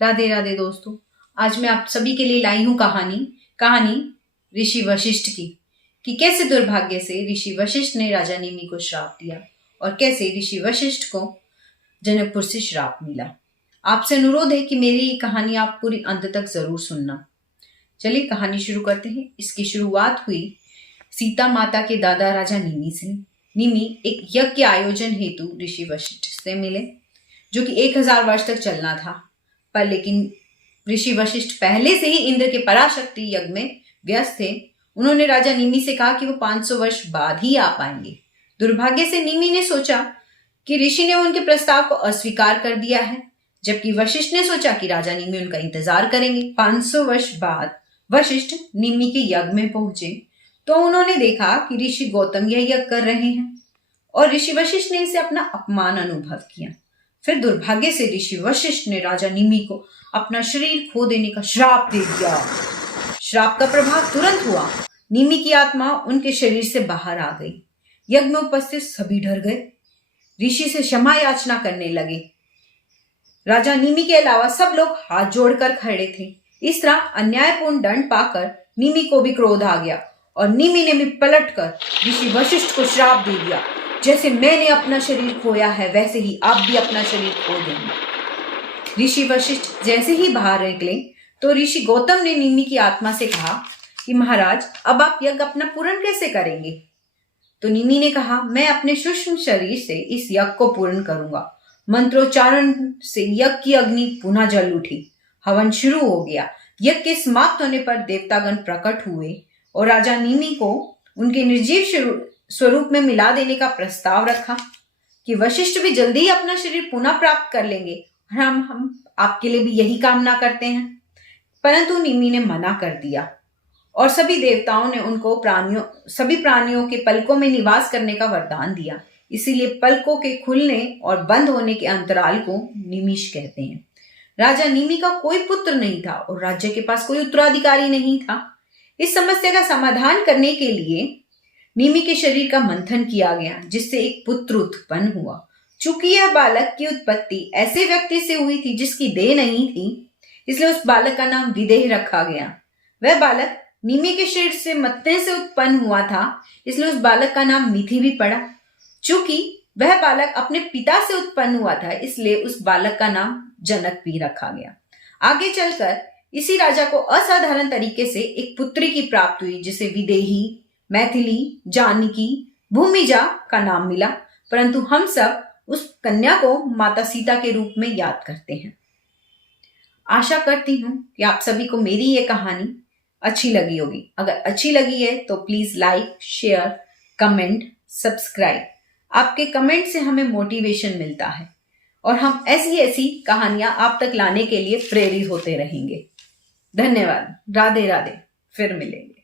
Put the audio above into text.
राधे राधे दोस्तों। आज मैं आप सभी के लिए लाई हूं कहानी ऋषि वशिष्ठ की, कि कैसे दुर्भाग्य से ऋषि वशिष्ठ ने राजा निमि को श्राप दिया और कैसे ऋषि वशिष्ठ को जनकपुर से श्राप मिला। आपसे अनुरोध है कि मेरी ये कहानी आप पूरी अंत तक जरूर सुनना। चलिए कहानी शुरू करते हैं। इसकी शुरुआत हुई सीता माता के दादा राजा निमि से। निमि एक यज्ञ के आयोजन हेतु ऋषि वशिष्ठ से मिले, जो कि 1000 वर्ष तक चलना था। पर लेकिन ऋषि वशिष्ठ पहले से ही इंद्र के पराशक्ति यज्ञ में व्यस्त थे। उन्होंने राजा निमि से कहा कि वो 500 वर्ष बाद ही आ पाएंगे। दुर्भाग्य से निमि ने सोचा कि ऋषि ने उनके प्रस्ताव को अस्वीकार कर दिया है, जबकि वशिष्ठ ने सोचा कि राजा निमि उनका इंतजार करेंगे। 500 वर्ष बाद वशिष्ठ निमि के यज्ञ में पहुंचे तो उन्होंने देखा कि ऋषि गौतम यह यज्ञ कर रहे हैं और ऋषि वशिष्ठ ने इसे अपना अपमान अनुभव किया। फिर दुर्भाग्य से ऋषि वशिष्ठ ने राजा निमि को अपना शरीर खो देने का श्राप दे दिया। श्राप का प्रभाव तुरंत हुआ। निमि की आत्मा उनके शरीर से बाहर आ गई। यज्ञ में उपस्थित सभी डर गए, ऋषि से क्षमा याचना करने लगे। राजा निमि के अलावा सब लोग हाथ जोड़कर खड़े थे। इस तरह अन्यायपूर्ण दंड पाकर निमि को भी क्रोध आ गया और निमि ने भी पलटकर ऋषि वशिष्ठ को श्राप दे दिया, जैसे मैंने अपना शरीर खोया है वैसे ही आप भी अपना शरीर खो देंगे। ऋषि वशिष्ठ जैसे ही बाहर निकले तो ऋषि गौतम ने निमि की आत्मा से कहा कि महाराज, अब आप यज्ञ अपना पूर्ण कैसे करेंगे? तो निमि ने कहा, मैं अपने सूक्ष्म शरीर से इस यज्ञ को पूर्ण करूंगा। मंत्रोच्चारण से यज्ञ की अग्नि पुनः जल उठी। हवन शुरू हो गया। यज्ञ के समाप्त होने पर देवतागण प्रकट हुए और राजा निमि को उनके निर्जीव स्वरूप में मिला देने का प्रस्ताव रखा कि वशिष्ठ भी जल्दी ही अपना शरीर पुनः प्राप्त कर लेंगे और हम आपके लिए भी यही कामना करते हैं। परंतु निमि ने मना कर दिया और सभी देवताओं ने उनको सभी प्राणियों के पलकों में निवास करने का वरदान दिया। इसीलिए पलकों के खुलने और बंद होने के अंतराल को निमिष कहते हैं। राजा निमि का कोई पुत्र नहीं था और राज्य के पास कोई उत्तराधिकारी नहीं था। इस समस्या का समाधान करने के लिए निमि के शरीर का मंथन किया गया, जिससे एक पुत्र उत्पन्न हुआ। चूंकि यह बालक की उत्पत्ति ऐसे व्यक्ति से हुई थी जिसकी देह नहीं थी, इसलिए उस बालक का नाम विदेह रखा गया। वह बालक निमि के शरीर से मत्ते से उत्पन्न हुआ था, इसलिए उस बालक का नाम मिथि भी पड़ा। चूंकि वह बालक अपने पिता से उत्पन्न हुआ था, इसलिए उस बालक का नाम जनक भी रखा गया। आगे चलकर इसी राजा को असाधारण तरीके से एक पुत्री की प्राप्ति हुई, जिसे विदेही, मैथिली, जानकी, भूमिजा का नाम मिला। परंतु हम सब उस कन्या को माता सीता के रूप में याद करते हैं। आशा करती हूं कि आप सभी को मेरी ये कहानी अच्छी लगी होगी। अगर अच्छी लगी है तो please like, share, comment, subscribe. आपके कमेंट से हमें मोटिवेशन मिलता है और हम ऐसी ऐसी कहानियां आप तक लाने के लिए प्रेरित होते रहेंगे। धन्यवाद। राधे राधे। फिर मिलेंगे।